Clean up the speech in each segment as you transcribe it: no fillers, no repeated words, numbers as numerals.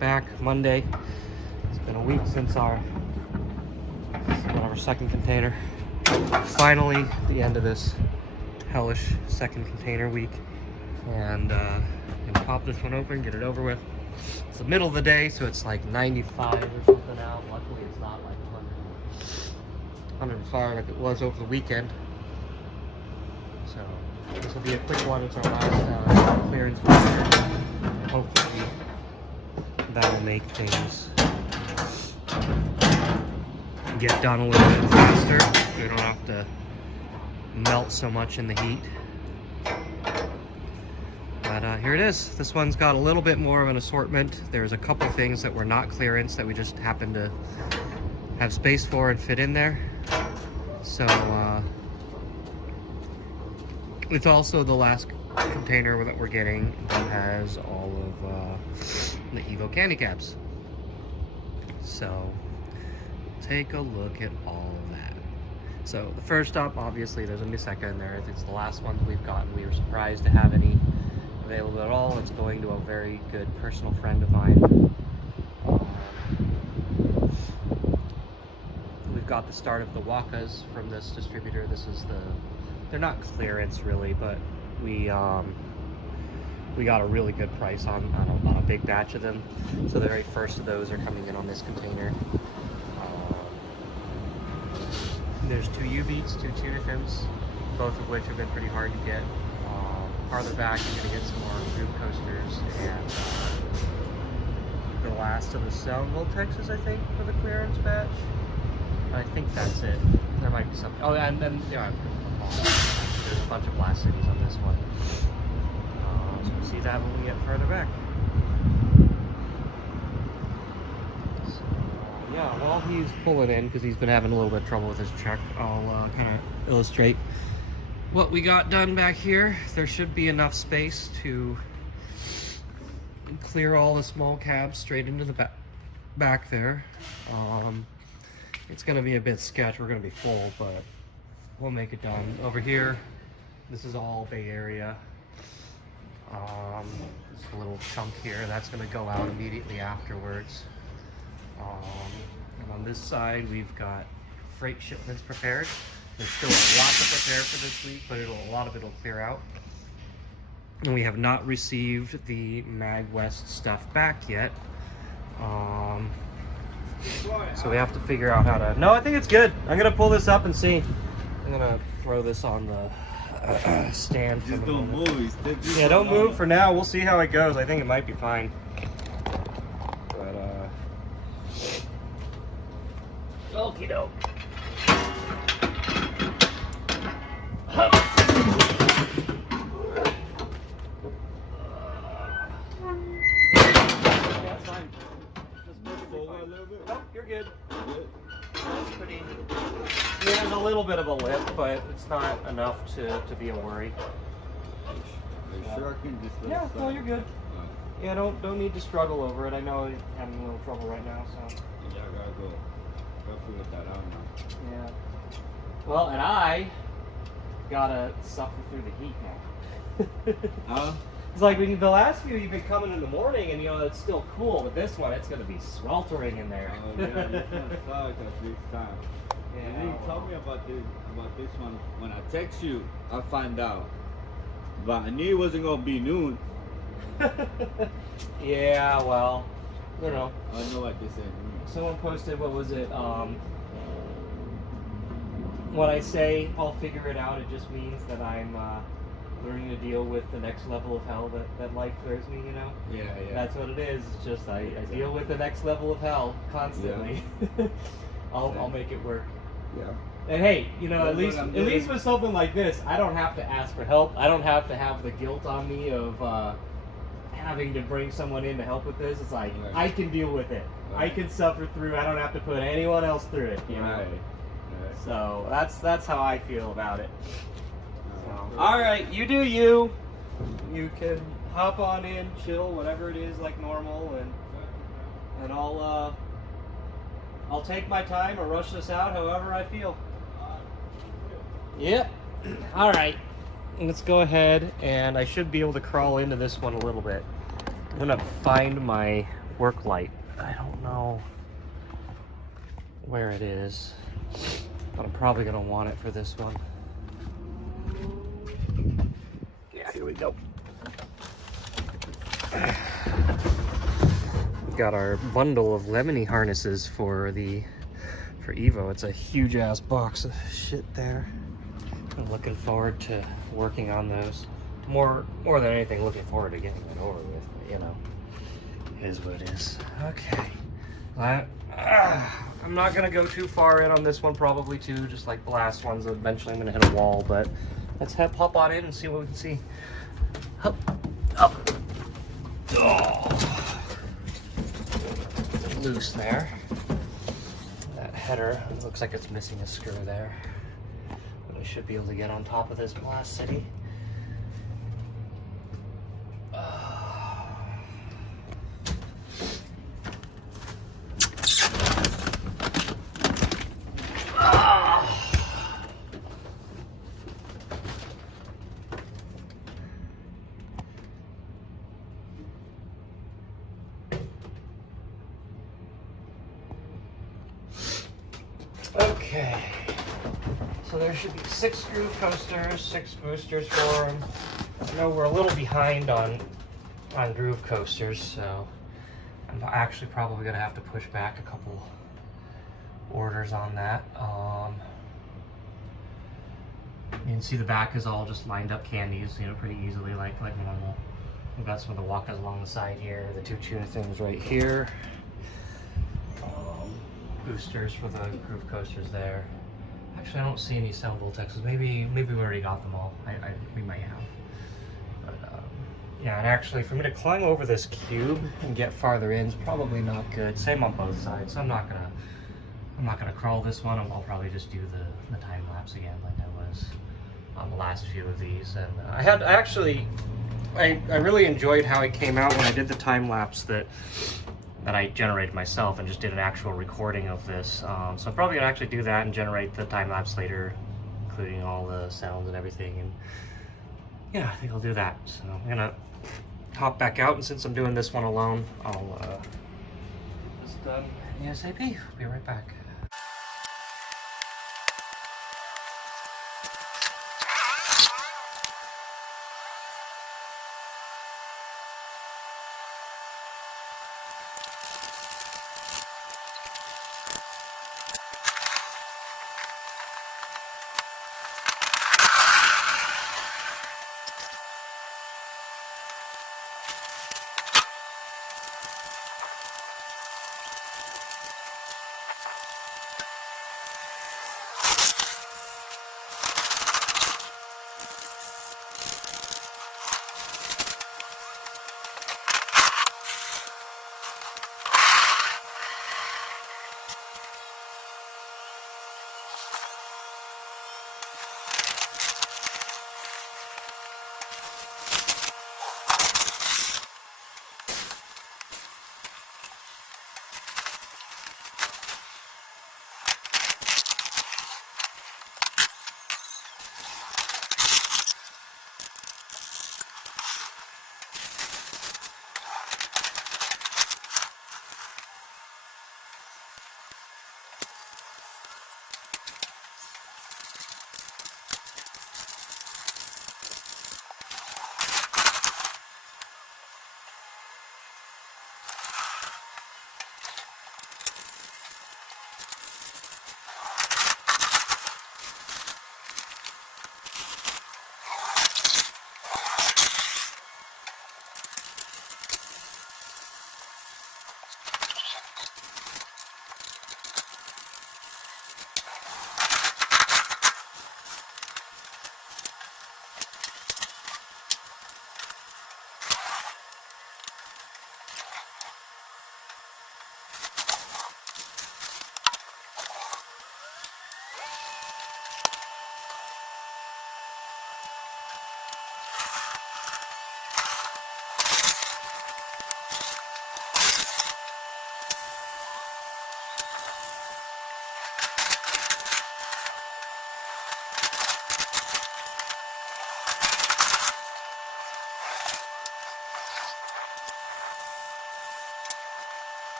Back Monday. It's been a week since our second container. Finally, the end of this hellish second container week, and I'm gonna pop this one open, get it over with. It's the middle of the day, so it's like 95 or something out. Luckily, it's not like 105 like it was over the weekend. So this will be a quick one. It's our last clearance container. Hopefully, that will make things get done a little bit faster. We don't have to melt so much in the heat. But here it is. This one's got a little bit more of an assortment. There's a couple things that were not clearance that we just happened to have space for and fit in there. So it's also the last container that we're getting that has all of the Evo candy caps. So take a look at all of that. So the first up, obviously, there's a MUSECA in there. It's the last one we've gotten. We were surprised to have any available at all. It's going to a very good personal friend of mine. We've got the start of the Wakas from this distributor. This is they're not clearance really, but we got a really good price on a big batch of them. So the very first of those are coming in on this container. There's 2 U-beats, 2 tuna fins, both of which have been pretty hard to get. Farther back, you're going to get some more group coasters and the last of the Soundville, Texas, I think, for the clearance batch. I think that's it. There might be something. Oh, and then there's a bunch of Blast Cities on this one. So we'll see that when we get further back. Yeah, while he's pulling in, because he's been having a little bit of trouble with his truck, I'll kind of illustrate what we got done back here. There should be enough space to clear all the small cabs straight into the back there. It's going to be a bit sketch. We're going to be full, but we'll make it done. Over here, this is all Bay Area. This little chunk here, that's going to go out immediately afterwards. And on this side, we've got freight shipments prepared. There's still a lot to prepare for this week, but a lot of it will clear out. And we have not received the Mag West stuff back yet. So we have to figure out how to... No, I think it's good. I'm going to pull this up and see. I'm going to throw this on the stand. Just don't move. Yeah, don't move for now. We'll see how it goes. I think it might be fine. Okie doke. Hup. That's fine. That's perfectly fine. Nope, you're good. That's pretty. There's a little bit of a lip, but it's not enough to be a worry. Are you sure I can just Yeah, no, you're good. Yeah, don't need to struggle over it. I know you're having a little trouble right now, so. Yeah, I gotta go. Gotta figure that out now. Yeah. Well, and I gotta suffer through the heat now. It's like when the last few you've been coming in the morning and it's still cool, but this one it's gonna be sweltering in there. Oh yeah, this one sucks at this time. Yeah. You didn't tell me about this one. When I text you, I find out. But I knew it wasn't gonna be noon. Yeah, well, you know. I know what this is. Someone posted, what was it? When I say I'll figure it out, it just means that I'm learning to deal with the next level of hell that life throws me, Yeah, yeah. That's what it is. It's just I deal with the next level of hell constantly. Yeah. I'll make it work. Yeah. And hey, at least with something like this, I don't have to ask for help. I don't have to have the guilt on me of having to bring someone in to help with this. It's like, right. I can deal with it. Right. I can suffer through. I don't have to put anyone else through it. You know? Right. So that's how I feel about it. So, all right, you do you. You can hop on in, chill, whatever it is, like normal, and I'll take my time or rush this out however I feel. Yep. All right. Let's go ahead, and I should be able to crawl into this one a little bit. I'm gonna find my work light. I don't know where it is, but I'm probably gonna want it for this one. Yeah, here we go. We've got our bundle of lemony harnesses for Evo. It's a huge ass box of shit there. I'm looking forward to working on those. More than anything, looking forward to getting it over with. But, you know, it is what it is. Okay. I'm not gonna go too far in on this one, probably too, just like the last ones. Eventually I'm gonna hit a wall, but let's hop on in and see what we can see. Up, up. Oh. Loose there. That header looks like it's missing a screw there. But we should be able to get on top of this Blast City. Okay, so there should be 6 groove coasters, 6 boosters for them. I know we're a little behind on groove coasters, so I'm actually probably gonna have to push back a couple orders on that. You can see the back is all just lined up candies, you know, pretty easily, like normal. We've got some of the Wakas along the side here, the 2 tuna things right here. Boosters for the groove coasters there. Actually, I don't see any sound vortexes. Maybe we already got them all. We might have. But yeah, and actually, for me to climb over this cube and get farther in is probably not good. Same on both sides. So I'm not gonna crawl this one. I'll probably just do the time lapse again, like I was on the last few of these. And I really enjoyed how it came out when I did the time lapse that I generated myself and just did an actual recording of this. So I'm probably gonna actually do that and generate the time lapse later, including all the sounds and everything. And yeah, I think I'll do that. So I'm gonna hop back out, and since I'm doing this one alone, I'll get this done ASAP. Be right back.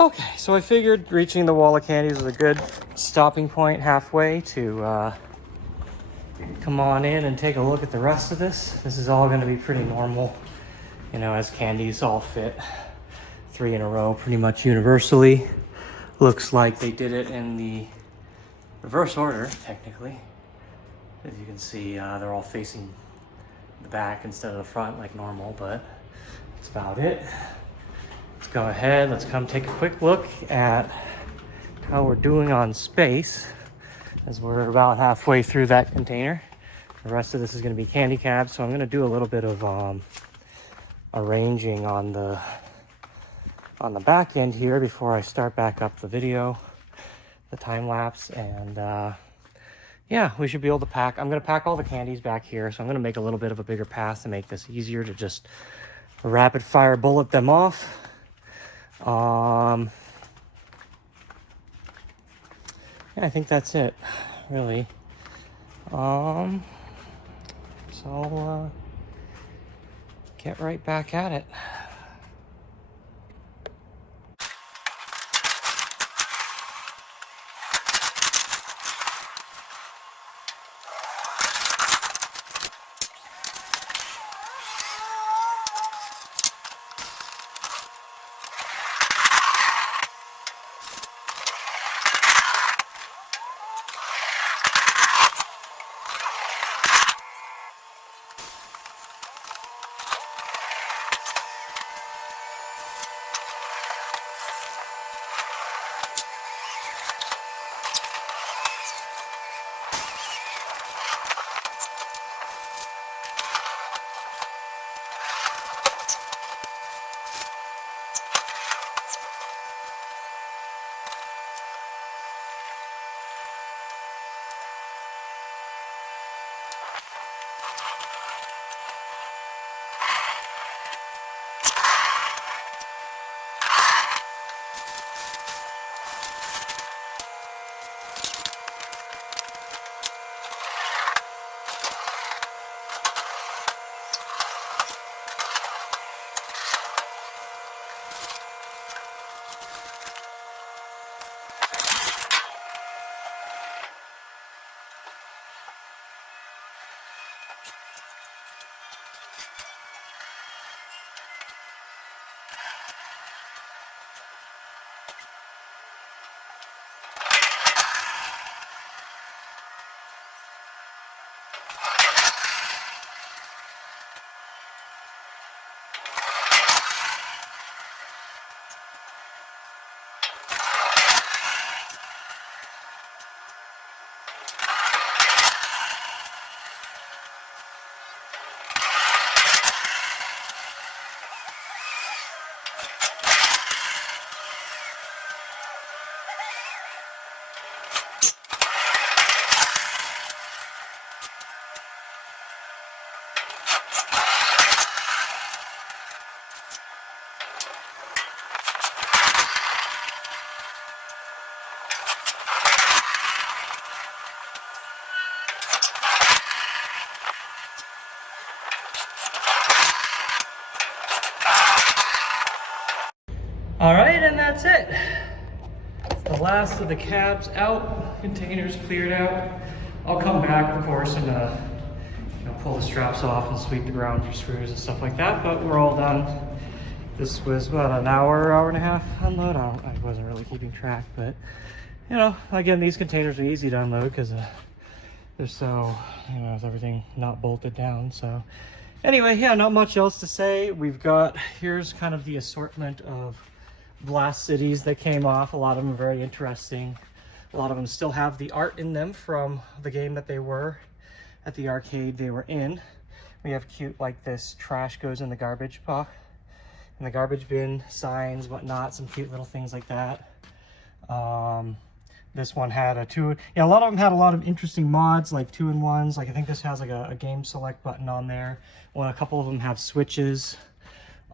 Okay, so I figured reaching the wall of candies was a good stopping point halfway to come on in and take a look at the rest of this. This is all going to be pretty normal, you know, as candies all fit 3 in a row pretty much universally. Looks like they did it in the reverse order, technically. As you can see, they're all facing the back instead of the front like normal, but that's about it. Let's go ahead, let's come take a quick look at how we're doing on space, as we're about halfway through that container. The rest of this is going to be candy cabs, so I'm going to do a little bit of arranging on the back end here before I start back up the video, the time lapse, and yeah, we should be able to pack. I'm going to pack all the candies back here, so I'm going to make a little bit of a bigger path to make this easier to just rapid fire bullet them off. Yeah, I think that's it, really. So I'll get right back at it. All right, and that's it. It's the last of the cabs out, containers cleared out. I'll come back, of course, and pull the straps off and sweep the ground for screws and stuff like that, but we're all done. This was about an hour and a half unload. I wasn't really keeping track, but you know, again, these containers are easy to unload because they're so, you know, with everything not bolted down. So anyway, yeah, not much else to say. Here's kind of the assortment of Blast Cities that came off. A lot of them are very interesting. A lot of them still have the art in them from the game that they were at the arcade they were in. We have cute, like this trash goes in the garbage bin signs, whatnot, some cute little things like that. This one had a lot of them had a lot of interesting mods, like 2-in-1s. Like I think this has like a game select button on there. A couple of them have switches.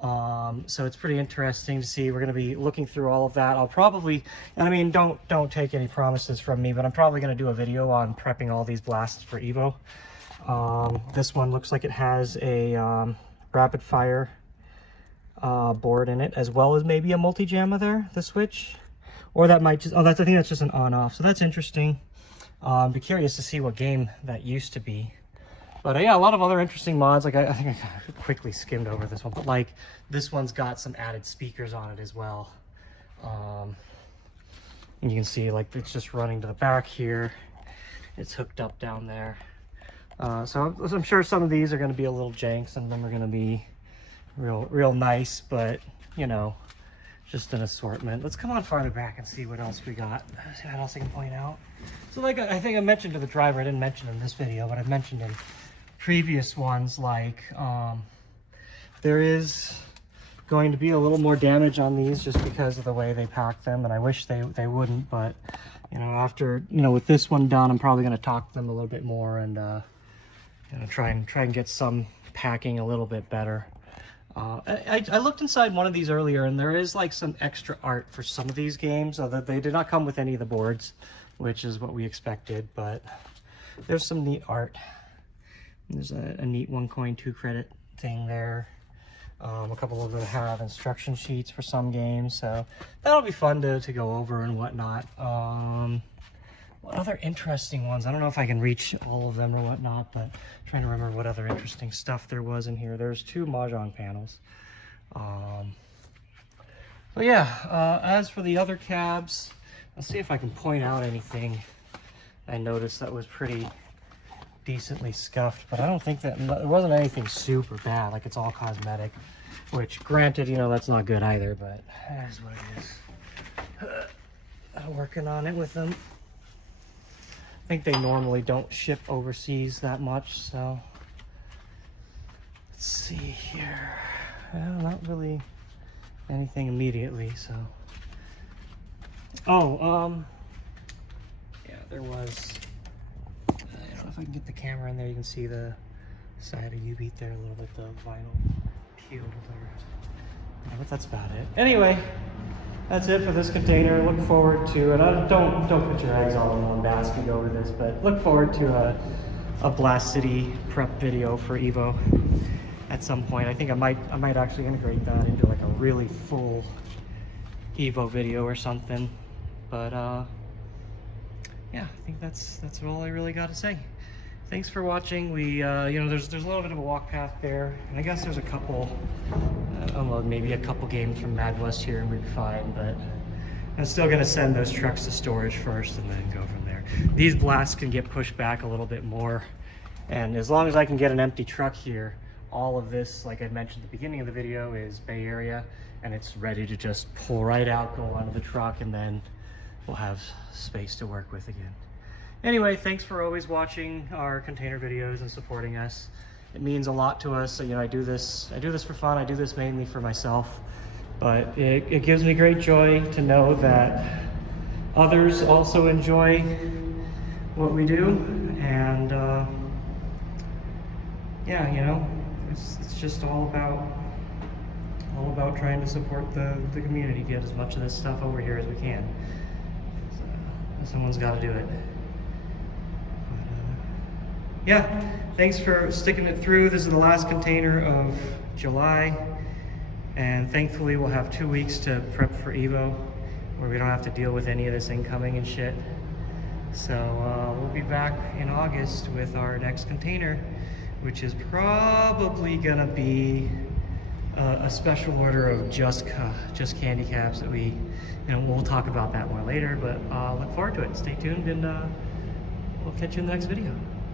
So it's pretty interesting to see. We're going to be looking through all of that. I'll probably, and I mean, don't take any promises from me, but I'm probably going to do a video on prepping all these blasts for Evo. This one looks like it has a rapid fire board in it, as well as maybe a multi-JAMMA there, the switch. Or that might just, oh, that's, I think that's just an on-off. So that's interesting. Be curious to see what game that used to be. But yeah, a lot of other interesting mods. Like I think I quickly skimmed over this one, but like this one's got some added speakers on it as well. And you can see like it's just running to the back here. It's hooked up down there. So I'm sure some of these are going to be a little jank. Some of them are going to be real nice, but you know, just an assortment. Let's come on farther back and see what else we got. See what else I can point out. So like I think I mentioned to the driver, I didn't mention in this video, but I've mentioned in previous ones, like there is going to be a little more damage on these just because of the way they pack them, and I wish they wouldn't, but you know, after, you know, with this one done, I'm probably going to talk them a little bit more and you know, try and get some packing a little bit better. I looked inside one of these earlier, and there is like some extra art for some of these games, although they did not come with any of the boards, which is what we expected, but there's some neat art. There's a neat 1 coin 2 credit thing there. A couple of them have instruction sheets for some games, so that'll be fun to go over and whatnot. What other interesting ones? I don't know if I can reach all of them or whatnot, but I'm trying to remember what other interesting stuff there was in here. There's 2 Mahjong panels. So yeah, as for the other cabs, let's see if I can point out anything I noticed that was pretty decently scuffed, but I don't think that there wasn't anything super bad. Like, it's all cosmetic, which granted, you know, that's not good either, but that is what it is. Working on it with them. I think they normally don't ship overseas that much, so let's see here. Well, not really anything immediately, so. Oh, yeah, there was, I don't know if I can get the camera in there. You can see the side of U-beat there a little bit, the vinyl peeled there. Yeah, but that's about it. Anyway, that's it for this container. Look forward to, and don't put your eggs all in one basket over this, but look forward to a Blast City prep video for Evo at some point. I think I might actually integrate that into like a really full Evo video or something. But yeah, I think that's all I really got to say. Thanks for watching. We you know, there's a little bit of a walk path there, and I guess there's a couple, unload maybe a couple games from Mad West here and we'd be fine, but I'm still gonna send those trucks to storage first and then go from there. These blasts can get pushed back a little bit more, and as long as I can get an empty truck here, all of this, like I mentioned at the beginning of the video, is Bay Area, and it's ready to just pull right out, go onto the truck, and then we'll have space to work with again. Anyway, thanks for always watching our container videos and supporting us. It means a lot to us. You know, I do this for fun. I do this mainly for myself, but it gives me great joy to know that others also enjoy what we do. And yeah, you know, it's just all about trying to support the community, get as much of this stuff over here as we can. So, someone's got to do it. Yeah, thanks for sticking it through. This is the last container of July, and thankfully we'll have 2 weeks to prep for Evo, where we don't have to deal with any of this incoming and shit. So we'll be back in August with our next container, which is probably gonna be a special order of just candy caps that we, you know, we'll talk about that more later, but look forward to it. Stay tuned, and we'll catch you in the next video.